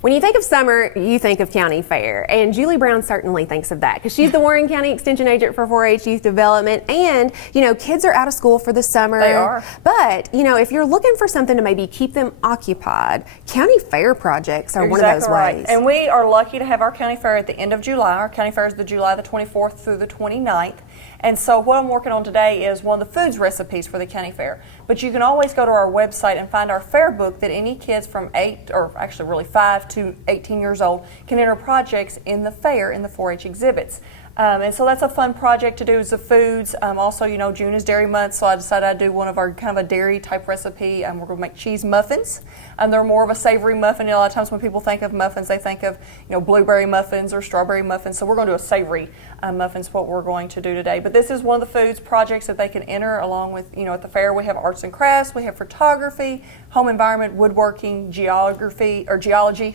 When you think of summer, you think of county fair, and Julie Brown certainly thinks of that because she's the Warren County Extension Agent for 4-H Youth Development, and kids are out of school for the summer. They are. But if you're looking for something to maybe keep them occupied, county fair projects are one of those ways. And we are lucky to have our county fair at the end of July. Our county fair is July the 24th through the 29th. And so what I'm working on today is one of the foods recipes for the county fair. But you can always go to our website and find our fair book that any kids from 5 to 18 years old can enter projects in the fair in the 4-H exhibits. And so that's a fun project to do is the foods. Also, June is dairy month, so I decided I'd do one of our kind of a dairy type recipe. We're going to make cheese muffins. They're more of a savory muffin. A lot of times when people think of muffins, they think of blueberry muffins or strawberry muffins. So we're going to do a savory muffins, what we're going to do today. But this is one of the foods projects that they can enter along with, at the fair we have arts and crafts, we have photography, home environment, woodworking, geology,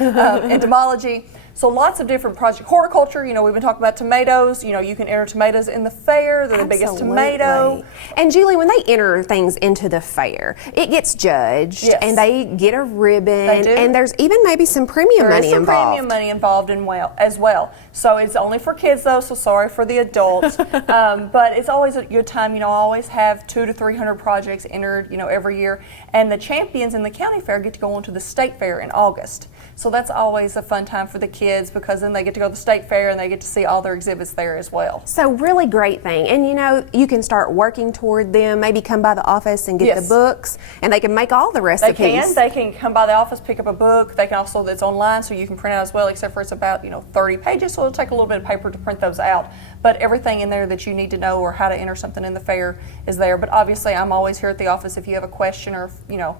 entomology. So lots of different projects. Horticulture, we've been talking about tomatoes. You can enter tomatoes in the fair. They're the biggest tomato. And Julie, when they enter things into the fair, it gets judged, yes, and they get a ribbon. They do. And there's even maybe some premium money involved. Premium money involved as well. So it's only for kids though, so sorry for the adults. But it's always a good time. I always have 200 to 300 projects entered, every year. And the champions in the county fair get to go on to the state fair in August. So that's always a fun time for the kids because then they get to go to the state fair and they get to see all their exhibits there as well. So really great thing. And you can start working toward them, maybe come by the office and get the books, and they can make all the recipes. They can come by the office, pick up a book. They can also, it's online so you can print out as well, except for it's about 30 pages, so it'll take a little bit of paper to print those out. But everything in there that you need to know or how to enter something in the fair is there. But obviously I'm always here at the office if you have a question, or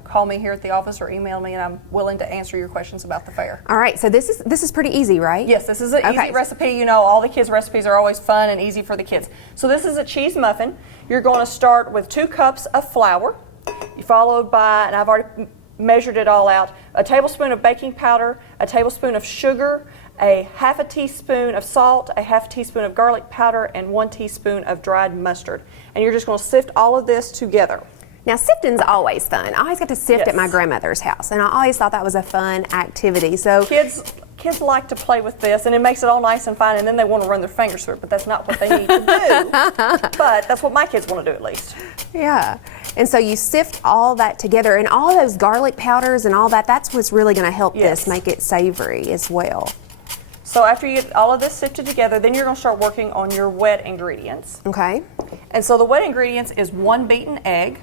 call me here at the office or email me, and I'm willing to answer your questions about the fair. All right, so this is pretty easy, right? Yes, this is an easy recipe. All the kids' recipes are always fun and easy for the kids. So this is a cheese muffin. You're going to start with 2 cups of flour, followed by, and I've already measured it all out, a tablespoon of baking powder, a tablespoon of sugar, a half a teaspoon of salt, a half teaspoon of garlic powder, and 1 teaspoon of dried mustard. And you're just going to sift all of this together. Now, sifting's always fun. I always got to sift at my grandmother's house, and I always thought that was a fun activity. So kids like to play with this, and it makes it all nice and fine, and then they want to run their fingers through it, but that's not what they need to do. But that's what my kids want to do, at least. Yeah. And so you sift all that together, and all those garlic powders and all that, that's what's really going to help this make it savory as well. So after you get all of this sifted together, then you're going to start working on your wet ingredients. Okay. And so the wet ingredients is 1 beaten egg,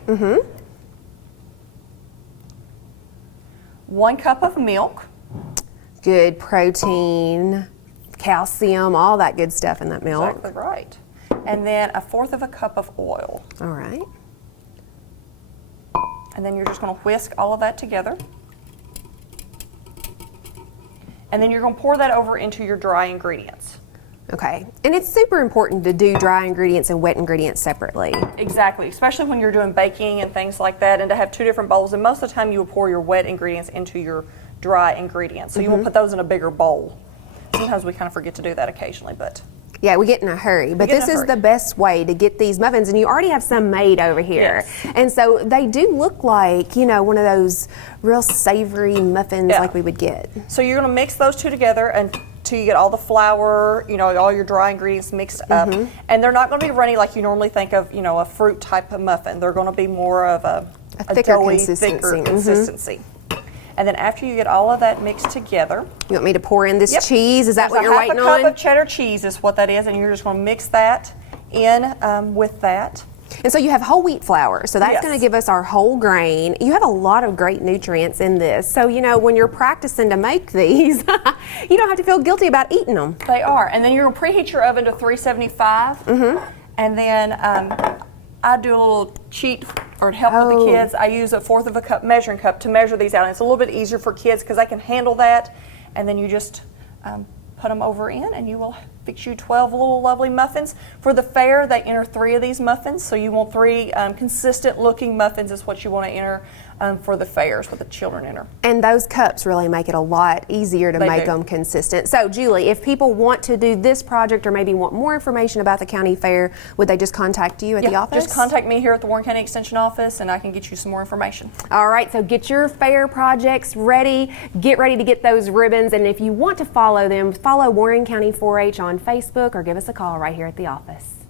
1 cup of milk, good protein, calcium, all that good stuff in that milk. Exactly right. And then 1/4 of a cup of oil. All right. And then you're just going to whisk all of that together. And then you're going to pour that over into your dry ingredients. Okay. And it's super important to do dry ingredients and wet ingredients separately. Exactly, especially when you're doing baking and things like that, and to have 2 different bowls. And most of the time you will pour your wet ingredients into your dry ingredients. So you won't put those in a bigger bowl. Sometimes we kind of forget to do that occasionally, but... Yeah, we get in a hurry, but this is the best way to get these muffins, and you already have some made over here. Yes. And so they do look like, one of those real savory muffins like we would get. So you're going to mix those 2 together until you get all the flour, all your dry ingredients mixed up. And they're not going to be runny like you normally think of, a fruit type of muffin. They're going to be more of a thicker doughy, consistency. thicker consistency. And then after you get all of that mixed together, you want me to pour in this cheese? Is that what you're waiting on? Half a cup of cheddar cheese is what that is, and you're just going to mix that in with that. And so you have whole wheat flour, so that's going to give us our whole grain. You have a lot of great nutrients in this. So, when you're practicing to make these, you don't have to feel guilty about eating them. They are. And then you're going to preheat your oven to 375. And then I do a little cheat or to help with the kids. I use 1/4 of a cup measuring cup to measure these out. And it's a little bit easier for kids because they can handle that. And then you just put them over in, and you will fix you 12 little lovely muffins. For the fair, they enter 3 of these muffins. So you want 3 consistent looking muffins is what you want to enter. for the fairs with the children in her. And those cups really make it a lot easier to make them consistent. So, Julie, if people want to do this project or maybe want more information about the county fair, would they just contact you at the office? Just contact me here at the Warren County Extension office and I can get you some more information. All right, so get your fair projects ready. Get ready to get those ribbons. And if you want to follow them, follow Warren County 4-H on Facebook or give us a call right here at the office.